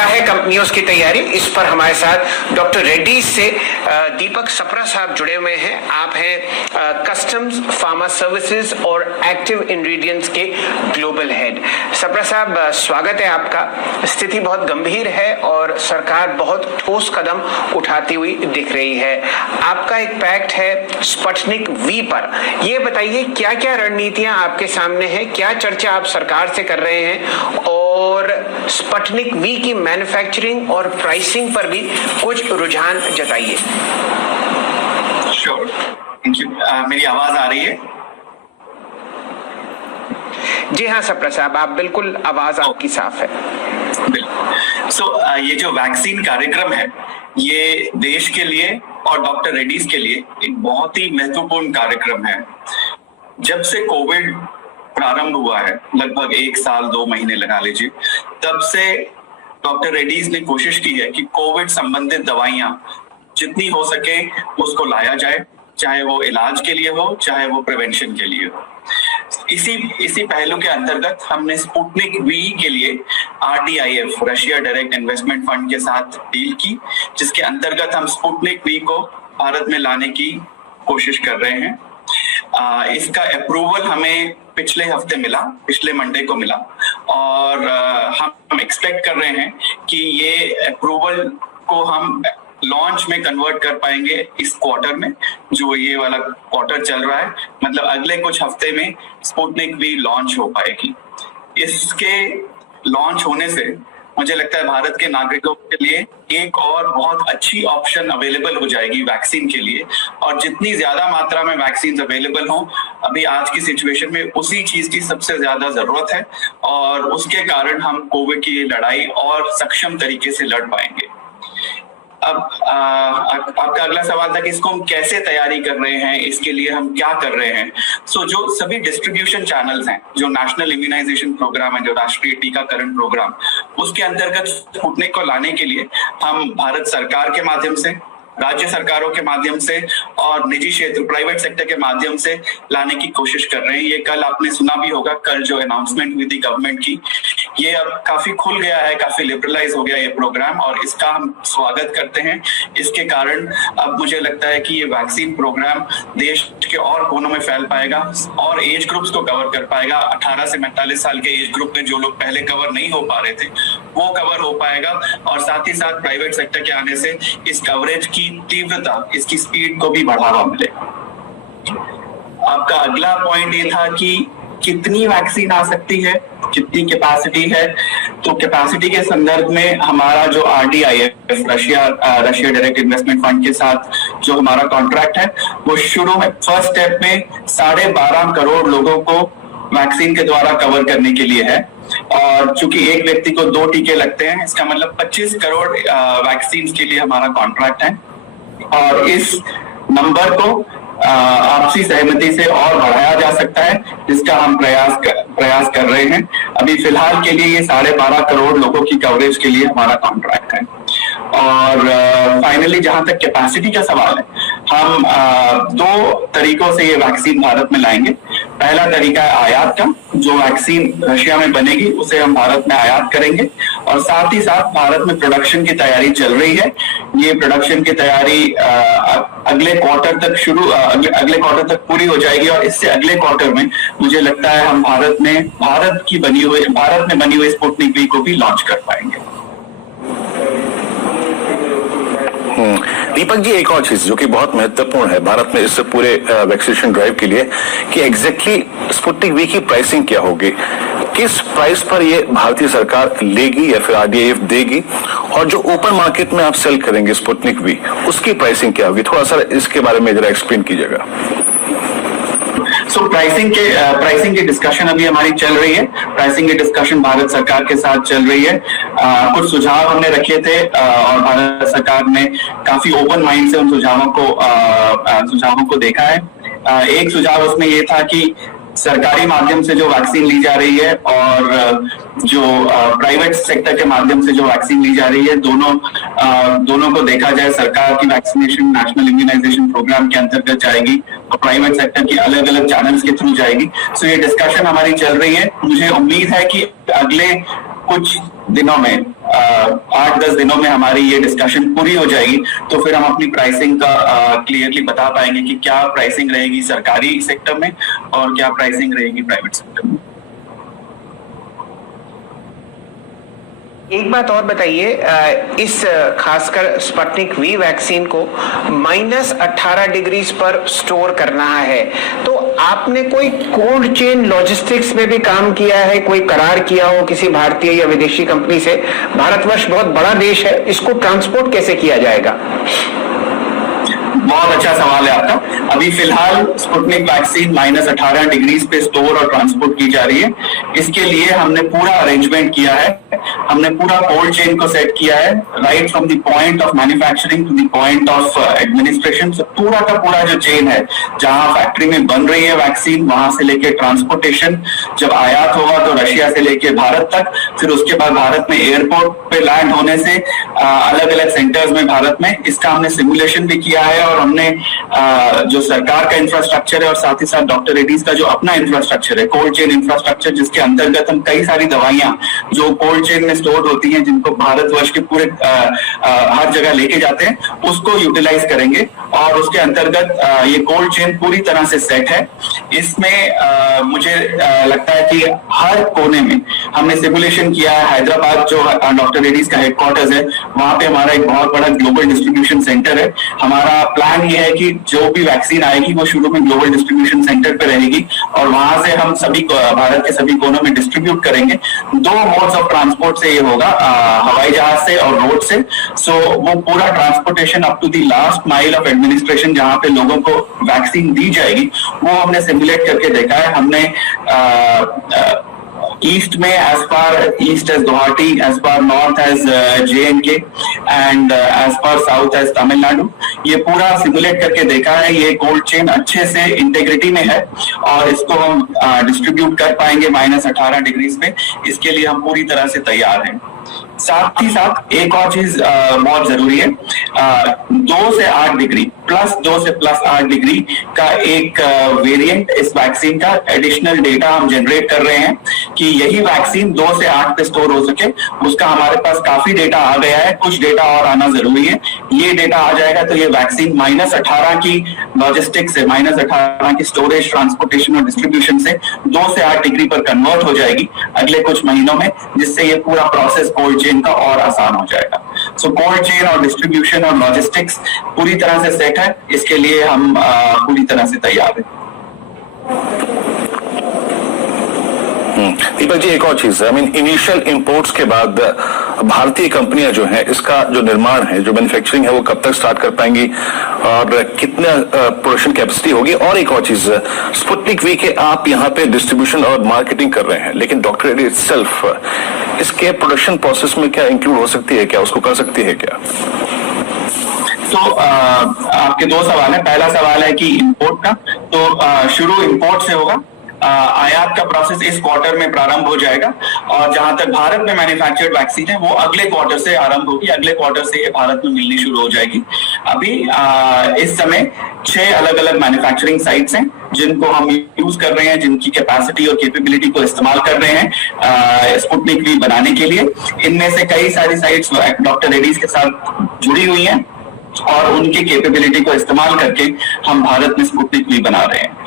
क्या है कंपनियों की तैयारी, इस पर हमारे साथ डॉक्टर रेड्डीज से दीपक सप्रा साहब जुड़े हुए हैं। आप हैं कस्टम्स फार्मा सर्विसेज और एक्टिव इंग्रेडिएंट्स के ग्लोबल हेड। सप्रा साहब, स्वागत है आपका। स्थिति बहुत गंभीर है और सरकार बहुत ठोस कदम उठाती हुई दिख रही है। आपका एक पैक्ट है स्पुतनिक वी पर, यह बताइए क्या क्या रणनीतियां आपके सामने हैं, क्या चर्चा आप सरकार से कर रहे हैं, और स्पुतनिक वी की मैन्युफैक्चरिंग और प्राइसिंग पर भी कुछ रुझान जताइए। श्योर, मेरी आवाज आ रही है? जी हाँ सप्रा साहब, आप बिल्कुल, आवाज आपकी साफ है। ये जो वैक्सीन कार्यक्रम है, ये देश के लिए और डॉक्टर रेड्डीज के लिए एक बहुत ही महत्वपूर्ण कार्यक्रम है। जब से कोविड प्रारंभ हुआ है, लगभग 1 साल 2 महीने लगा लीजिए, तब से डॉक्टर रेड्डीज ने कोशिश की है कि कोविड संबंधित दवाइयां जितनी हो सके उसको लाया जाए, चाहे वो इलाज के लिए हो, चाहे वो प्रिवेंशन के लिए हो। इसी पहलू के अंतर्गत हमने स्पुतनिक वी के लिए RDIF, Russia direct investment fund के साथ डील की, जिसके अंतर्गत हम स्पुतनिक वी को भारत में लाने की कोशिश कर रहे हैं। इसका अप्रूवल हमें पिछले हफ्ते मिला, पिछले मंडे को मिला, और हम एक्सपेक्ट कर रहे हैं कि ये अप्रूवल को हम लॉन्च में कन्वर्ट कर पाएंगे इस क्वार्टर में, जो ये वाला क्वार्टर चल रहा है। मतलब अगले कुछ हफ्ते में स्पुतनिक वी लॉन्च हो पाएगी। इसके लॉन्च होने से मुझे लगता है भारत के नागरिकों के लिए एक और बहुत अच्छी ऑप्शन अवेलेबल हो जाएगी वैक्सीन के लिए, और जितनी ज्यादा मात्रा में वैक्सीन अवेलेबल हो, अभी आज की सिचुएशन में उसी चीज की सबसे ज्यादा जरूरत है, और उसके कारण हम कोविड की लड़ाई और सक्षम तरीके से लड़ पाएंगे। अब आपका अगला सवाल था कि इसको हम कैसे तैयारी कर रहे हैं, इसके लिए हम क्या कर रहे हैं। जो सभी डिस्ट्रीब्यूशन चैनल्स हैं, जो नेशनल इम्यूनाइजेशन प्रोग्राम है, जो राष्ट्रीय टीकाकरण प्रोग्राम, उसके अंतर्गत स्पुतनिक को लाने के लिए हम भारत सरकार के माध्यम से, राज्य सरकारों के माध्यम से और निजी क्षेत्र प्राइवेट सेक्टर के माध्यम से लाने की कोशिश कर रहे हैं। ये कल आपने सुना भी होगा, कल जो अनाउंसमेंट हुई थी गवर्नमेंट की, ये अब काफी खुल गया है, काफी लिबरलाइज हो गया ये प्रोग्राम, और इसका हम स्वागत करते हैं। इसके कारण अब मुझे लगता है कि ये वैक्सीन प्रोग्राम देश के और कोनों में फैल पाएगा और एज ग्रुप्स को कवर कर पाएगा। 18 से 45 साल के एज ग्रुप में जो लोग पहले कवर नहीं हो पा रहे थे, वो कवर हो पाएगा, और साथ ही साथ प्राइवेट सेक्टर के आने से इस कवरेज की तीव्रता, इसकी स्पीड को भी बढ़ावा मिलेगा। आपका अगला पॉइंट ये था कि कितनी वैक्सीन आ सकती है, कितनी कैपेसिटी है। तो कैपेसिटी के संदर्भ में हमारा जो RDIF, Russia direct investment fund के साथ जो हमारा कॉन्ट्रैक्ट है, वो शुरू में फर्स्ट स्टेप में 12.5 करोड़ लोगों को वैक्सीन के द्वारा कवर करने के लिए है, और चूंकि एक व्यक्ति को 2 टीके लगते हैं, इसका मतलब 25 करोड़ वैक्सीन के लिए हमारा कॉन्ट्रैक्ट है, और इस नंबर को आपसी सहमति से और बढ़ाया जा सकता है, जिसका हम प्रयास कर रहे हैं। अभी फिलहाल के लिए ये 12.5 करोड़ लोगों की कवरेज के लिए हमारा कॉन्ट्रैक्ट है। और फाइनली जहां तक कैपेसिटी का सवाल है, हम 2 तरीकों से ये वैक्सीन भारत में लाएंगे। पहला तरीका है आयात का, जो वैक्सीन रशिया में बनेगी उसे हम भारत में आयात करेंगे, और साथ ही साथ भारत में प्रोडक्शन की तैयारी चल रही है। ये प्रोडक्शन की तैयारी अगले क्वार्टर तक पूरी हो जाएगी, और इससे अगले क्वार्टर में मुझे लगता है हम भारत में बनी हुई स्पुतनिक वी को भी लॉन्च कर पाएंगे। दीपक जी, एक और चीज जो कि बहुत महत्वपूर्ण है भारत में इस पूरे वैक्सीनेशन ड्राइव के लिए, कि एग्जैक्टली स्पुतनिक वी की प्राइसिंग क्या होगी, किस प्राइस पर ये भारतीय सरकार लेगी या फिर RDIF देगी, और जो ओपन मार्केट में आप सेल करेंगे स्पुतनिक वी, उसकी प्राइसिंग क्या होगी। थोड़ा सा इसके बारे में जरा एक्सप्लेन कीजिएगा। प्राइसिंग की डिस्कशन अभी हमारी चल रही है। प्राइसिंग की डिस्कशन भारत सरकार के साथ चल रही है। कुछ सुझाव हमने रखे थे, और भारत सरकार ने काफी ओपन माइंड से उन सुझावों को देखा है। एक सुझाव उसमें ये था कि सरकारी माध्यम से जो वैक्सीन ली जा रही है और जो प्राइवेट सेक्टर के माध्यम से जो वैक्सीन ली जा रही है, दोनों को देखा जाए। सरकार की वैक्सीनेशन नेशनल इम्यूनाइजेशन प्रोग्राम के अंतर्गत जाएगी और प्राइवेट सेक्टर की अलग अलग चैनल्स के थ्रू जाएगी। सो ये डिस्कशन हमारी चल रही है। मुझे उम्मीद है कि अगले कुछ दिनों में 8-10 दिनों में हमारी ये डिस्कशन पूरी हो जाएगी, तो फिर हम अपनी प्राइसिंग का क्लियरली बता पाएंगे कि क्या प्राइसिंग रहेगी सरकारी सेक्टर में और क्या प्राइसिंग रहेगी प्राइवेट सेक्टर में। एक बात और बताइए, इस खासकर स्पुतनिक वी वैक्सीन को -18 डिग्री पर स्टोर करना है, तो आपने कोई कोल्ड चेन लॉजिस्टिक्स में भी काम किया है, कोई करार किया हो किसी भारतीय या विदेशी कंपनी से? भारतवर्ष बहुत बड़ा देश है, इसको ट्रांसपोर्ट कैसे किया जाएगा? बहुत अच्छा सवाल है आपका। अभी फिलहाल स्पुतनिक वैक्सीन -18 डिग्री पे स्टोर और ट्रांसपोर्ट की जा रही है। इसके लिए हमने पूरा अरेंजमेंट किया है, हमने पूरा कोल्ड चेन को सेट किया है, right from the point of manufacturing to the point of administration. पूरा का पूरा जो चेन है, जहां फैक्ट्री में बन रही है वैक्सीन, वहां से लेके ट्रांसपोर्टेशन, जब आयात होगा तो रशिया से लेके भारत तक, फिर उसके बाद भारत में एयरपोर्ट पे लैंड होने से अलग अलग सेंटर्स में भारत में, इसका हमने सिमुलेशन भी किया है। और हमने जो सरकार का इंफ्रास्ट्रक्चर है और साथ ही साथ डॉक्टर रेड्डीज का जो अपना इंफ्रास्ट्रक्चर है, कोल्ड चेन इंफ्रास्ट्रक्चर, जिसके अंतर्गत हम कई सारी दवाइयां जो कोल्ड चेन में स्टोर होती हैं, जिनको भारतवर्ष के पूरे हर जगह लेके जाते हैं, उसको यूटिलाइज करेंगे। और उसके अंतर्गत ये कोल्ड चेन पूरी तरह से सेट है। इसमें मुझे लगता है कि हर कोने में हमने सिमुलेशन किया है। हैदराबाद जो डॉक्टर रेड्डीज का हेडक्वार्टर्स है, वहां पे हमारा एक बहुत बड़ा ग्लोबल डिस्ट्रीब्यूशन सेंटर है। हमारा प्लान ये है कि जो भी वैक्सीन आएगी वो शुरू में ग्लोबल डिस्ट्रीब्यूशन सेंटर पे रहेगी और वहां से हम सभी भारत के सभी कोनों में डिस्ट्रीब्यूट करेंगे। 2 मोड्स ऑफ ट्रांसपोर्ट से ये होगा, हवाई जहाज से और रोड से। सो वो पूरा transportation up to the last mile of administration, जहां पे लोगों को वैक्सीन दी जाएगी, वो हमने सिमुलेट करके देखा है। हमने ईस्ट में as far east as Guwahati, as far north as J&K and as far south as Tamil Nadu, ये पूरा सिमुलेट करके देखा है। ये कोल्ड चेन अच्छे से इंटेग्रिटी में है और इसको हम डिस्ट्रीब्यूट कर पाएंगे -18 डिग्री पे। इसके लिए हम पूरी तरह से तैयार हैं। साथ ही साथ एक और चीज बहुत जरूरी है, 2 से 8 डिग्री प्लस 2 से +8 डिग्री का एक वेरिएंट इस वैक्सीन का एडिशनल डेटा हम जनरेट कर रहे हैं कि यही वैक्सीन 2 से 8 पे स्टोर हो सके। उसका हमारे पास काफी डेटा आ गया है, कुछ डेटा और आना जरूरी है। ये डेटा आ जाएगा तो ये वैक्सीन -18 की लॉजिस्टिक्स से, -18 की स्टोरेज, ट्रांसपोर्टेशन और डिस्ट्रीब्यूशन से 2 से 8 डिग्री पर कन्वर्ट हो जाएगी अगले कुछ महीनों में, जिससे ये पूरा प्रोसेस कोल्ड चेन का और आसान हो जाएगा। सो कोल्ड चेन और डिस्ट्रीब्यूशन और लॉजिस्टिक्स पूरी तरह से सेट है। इसके लिए हम पूरी तरह से तैयार हैं। दीपक जी, एक और चीज, आई मीन इनिशियल इंपोर्ट्स के बाद भारतीय कंपनियां जो हैं, इसका जो निर्माण है, जो मैन्युफैक्चरिंग है, वो कब तक स्टार्ट कर पाएंगी और कितना प्रोडक्शन कैपेसिटी होगी? और एक और चीज, स्पुतनिक वी के आप यहाँ पे डिस्ट्रीब्यूशन और मार्केटिंग कर रहे हैं, लेकिन डॉक्टर रेड्डी इटसेल्फ इसके प्रोडक्शन प्रोसेस में क्या इंक्लूड हो सकती है, क्या उसको कर सकती है क्या? तो आपके 2 सवाल है। पहला सवाल है कि इंपोर्ट का, तो शुरू इंपोर्ट से होगा। आयात का प्रोसेस इस क्वार्टर में प्रारंभ हो जाएगा और जहां तक भारत में मैन्युफैक्चर्ड वैक्सीन है वो अगले क्वार्टर से आरंभ होगी। अगले क्वार्टर से ये भारत में मिलनी शुरू हो जाएगी। अभी इस समय 6 अलग अलग मैन्युफैक्चरिंग साइट्स हैं जिनको हम यूज कर रहे हैं, जिनकी कैपेसिटी और कैपेबिलिटी को इस्तेमाल कर रहे हैं स्पुतनिक वी बनाने के लिए। इनमें से कई सारी साइट्स डॉक्टर रेड्डीज के साथ जुड़ी हुई हैं और उनकी कैपेबिलिटी को इस्तेमाल करके हम भारत में स्पुतनिक वी बना रहे हैं।